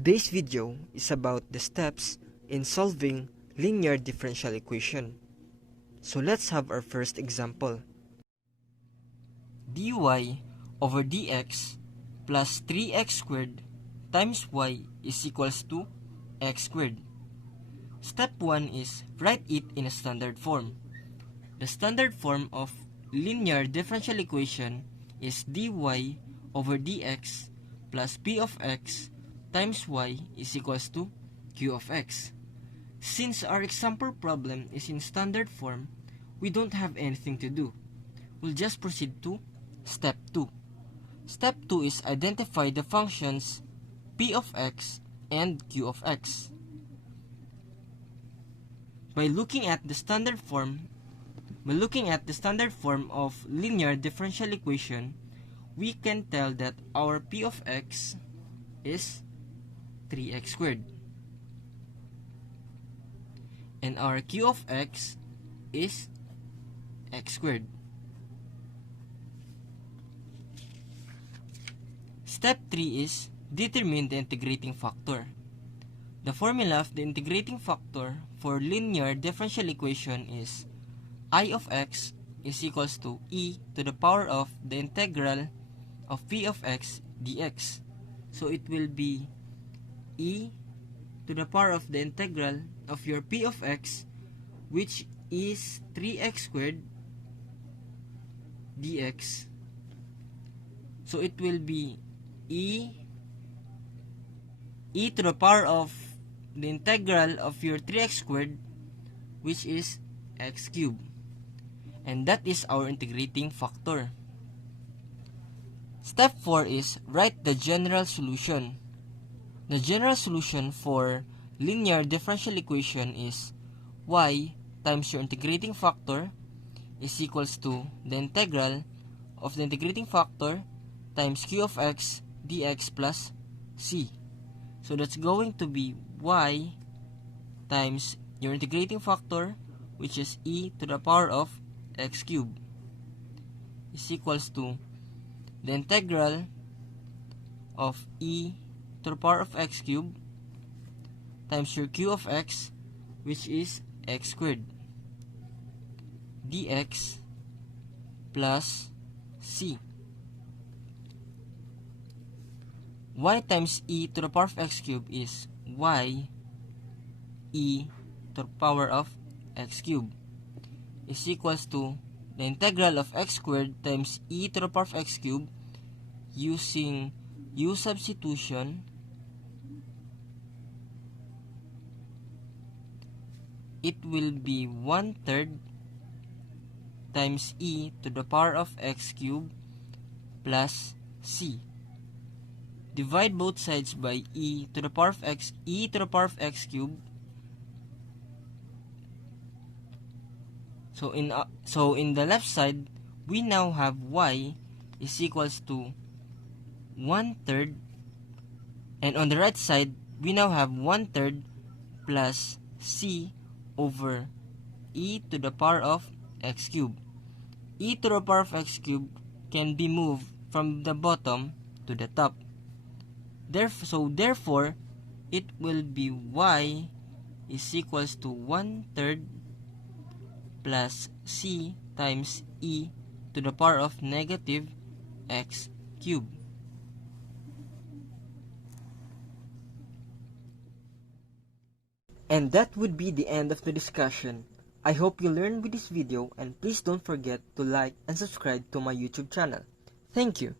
Today's video is about the steps in solving linear differential equation. So let's have our first example. dy over dx plus 3x squared times y is equals to x squared. Step 1 is write it in a standard form. The standard form of linear differential equation is dy over dx plus p of x times y is equals to q of x. Since our example problem is in standard form, we don't have anything to do. We'll just proceed to step 2. Step 2 is identify the functions p of x and q of x. By looking at the standard form of linear differential equation, we can tell that our p of x is 3x squared and our q of x is x squared. Step 3 is determine the integrating factor. The formula of the integrating factor for linear differential equation is I of x is equals to e to the power of the integral of p of x dx. So it will be e to the power of the integral of your p of x, which is 3x squared dx. So it will be e to the power of the integral of your 3x squared, which is x cubed. And that is our integrating factor. Step 4 is write the general solution. The general solution for linear differential equation is y times your integrating factor is equals to the integral of the integrating factor times q of x dx plus c. So that's going to be y times your integrating factor, which is e to the power of x cubed, is equals to the integral of e to the power of x cubed times your q of x, which is x squared dx plus c. Y times e to the power of x cubed is y e to the power of x cubed is equals to the integral of x squared times e to the power of x cubed. Using u substitution, it will be 1/3 times e to the power of x cubed plus c. Divide both sides by e to the power of x cubed. So in the left side, we now have y is equals to 1/3, and on the right side, we now have 1/3 plus c over e to the power of x cubed. E to the power of x cubed can be moved from the bottom to the top. Therefore, it will be y is equals to 1/3 plus c times e to the power of negative x cubed. And that would be the end of the discussion. I hope you learned with this video, and please don't forget to like and subscribe to my YouTube channel. Thank you.